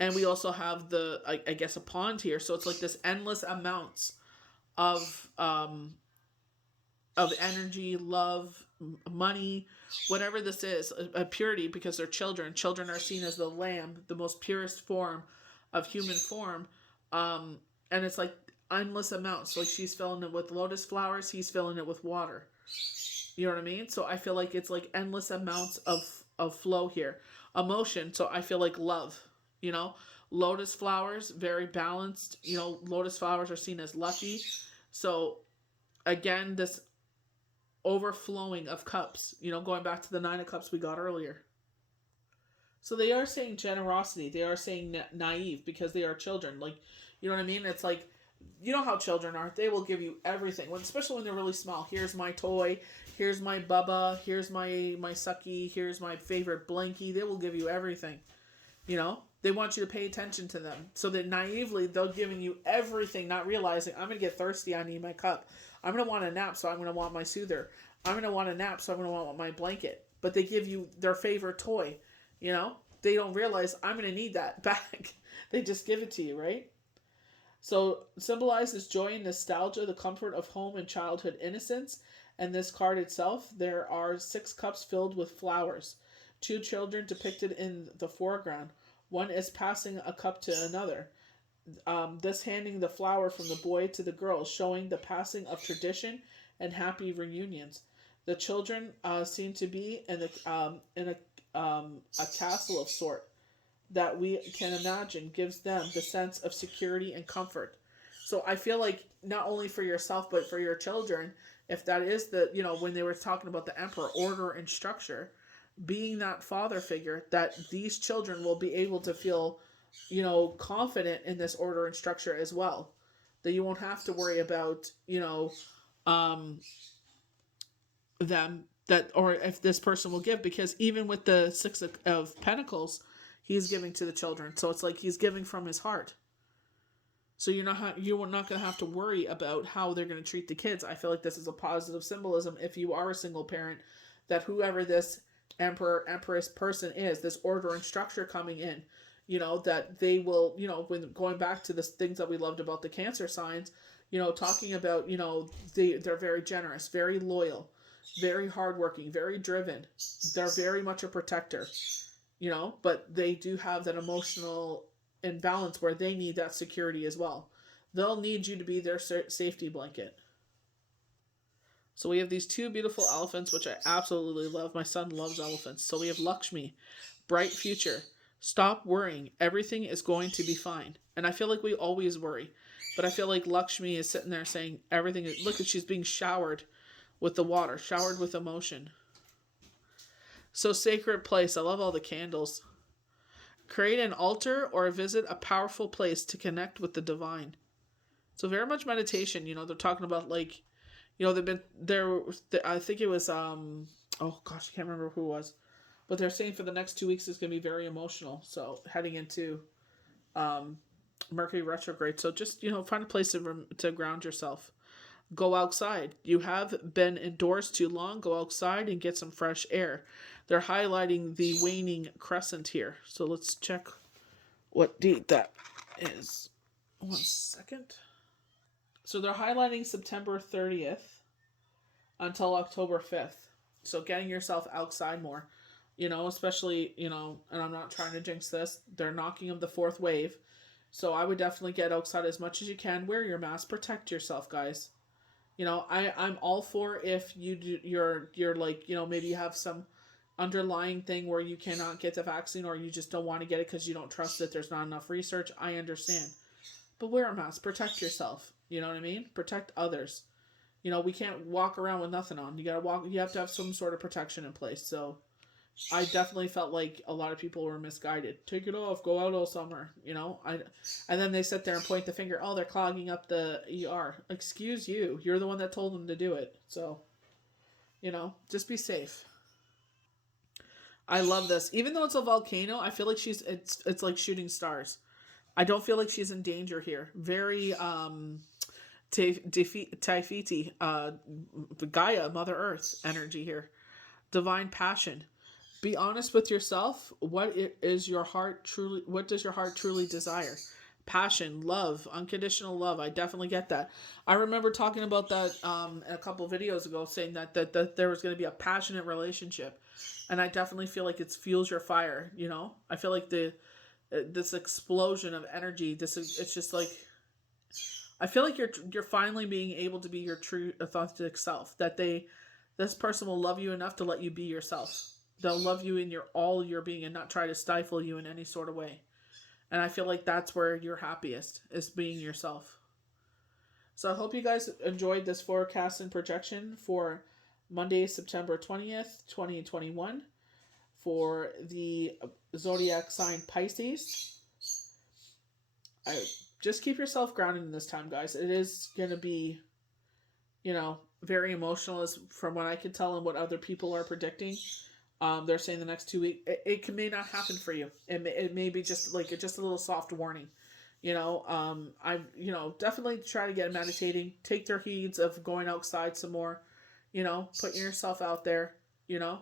and we also have I guess a pond here, so it's like this endless amounts of energy, love, money, whatever this is, a purity, because they're children. Children are seen as the lamb, the most purest form of human form. And it's like endless amounts. Like she's filling it with lotus flowers, he's filling it with water. You know what I mean? So I feel like it's like endless amounts of flow here. Emotion, so I feel like love, lotus flowers, very balanced. Lotus flowers are seen as lucky. So again, this overflowing of cups, going back to the Nine of Cups we got earlier. So they are saying generosity. They are saying naive, because they are children. Like, you know what I mean? It's like, you know how children are. They will give you everything, especially when they're really small. Here's my toy. Here's my bubba. Here's my sucky. Here's my favorite blankie. They will give you everything. They want you to pay attention to them. So that naively, they're giving you everything, not realizing, I'm going to get thirsty, I need my cup. I'm going to want a nap, so I'm going to want my soother. I'm going to want a nap, so I'm going to want my blanket. But they give you their favorite toy. They don't realize, I'm going to need that back. They just give it to you, right? So symbolizes joy and nostalgia, the comfort of home and childhood innocence. And this card itself, there are 6 cups filled with flowers. 2 children depicted in the foreground. One is passing a cup to another. This handing the flower from the boy to the girl, showing the passing of tradition and happy reunions. The children seem to be in a castle of sort that we can imagine gives them the sense of security and comfort. So I feel like not only for yourself, but for your children, if that is when they were talking about the emperor, order and structure, being that father figure, that these children will be able to feel, confident in this order and structure as well. That you won't have to worry about, them, that, or if this person will give, because even with the Six of Pentacles, he's giving to the children. So it's like he's giving from his heart. So you're not going to have to worry about how they're going to treat the kids. I feel like this is a positive symbolism if you are a single parent, that whoever this emperor, empress person is, this order and structure coming in, that they will, when going back to the things that we loved about the Cancer signs, talking about, they're very generous, very loyal, very hardworking, very driven. They're very much a protector, but they do have that emotional imbalance where they need that security as well. They'll need you to be their safety blanket. So we have these 2 beautiful elephants, which I absolutely love. My son loves elephants. So we have Lakshmi, bright future. Stop worrying. Everything is going to be fine. And I feel like we always worry. But I feel like Lakshmi is sitting there saying everything. Look, she's being showered with the water, showered with emotion. So sacred place. I love all the candles. Create an altar or visit a powerful place to connect with the divine. So very much meditation. They're talking about like, they've been there. I think it was, oh gosh, I can't remember who it was. But they're saying for the next 2 weeks is going to be very emotional. So heading into Mercury retrograde. So just, find a place to ground yourself. Go outside. You have been indoors too long. Go outside and get some fresh air. They're highlighting the waning crescent here. So let's check what date that is. 1 second. So they're highlighting September 30th until October 5th. So getting yourself outside more, especially, and I'm not trying to jinx this, they're knocking of the 4th wave. So I would definitely get outside as much as you can. Wear your mask. Protect yourself, guys. You know, I'm all for if you're like, you know, maybe you have some underlying thing where you cannot get the vaccine or you just don't want to get it because you don't trust it. There's not enough research. I understand. But wear a mask. Protect yourself. You know what I mean? Protect others. You know, we can't walk around with nothing on. You have to have some sort of protection in place. So I definitely felt like a lot of people were misguided. Take it off, go out all summer, you know. And then they sit there and point the finger. Oh, they're clogging up the ER. Excuse you. You're the one that told them to do it. So, you know, just be safe. I love this. Even though it's a volcano, I feel like it's like shooting stars. I don't feel like she's in danger here. Very Taifiti, Gaia, Mother Earth energy here. Divine passion. Be honest with yourself. What does your heart truly desire? Passion, love, unconditional love. I definitely get that. I remember talking about that a couple videos ago, saying that there was going to be a passionate relationship, and I definitely feel like it fuels your fire. You know, I feel like this explosion of energy. It's just like, I feel like you're finally being able to be your true authentic self. This person will love you enough to let you be yourself. They'll love you in all your being and not try to stifle you in any sort of way. And I feel like that's where you're happiest, is being yourself. So I hope you guys enjoyed this forecast and projection for Monday, September 20th, 2021 for the zodiac sign Pisces. Just keep yourself grounded in this time, guys. It is going to be, you know, very emotional, as from what I can tell and what other people are predicting. They're saying the next 2 weeks, may not happen for you. It may be just like just a little soft warning. You know, definitely try to get meditating. Take their heeds of going outside some more. You know, putting yourself out there. You know,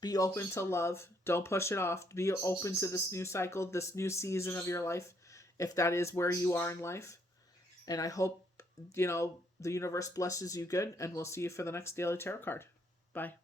be open to love. Don't push it off. Be open to this new cycle, this new season of your life, if that is where you are in life. And I hope, you know, the universe blesses you good, and we'll see you for the next daily tarot card. Bye.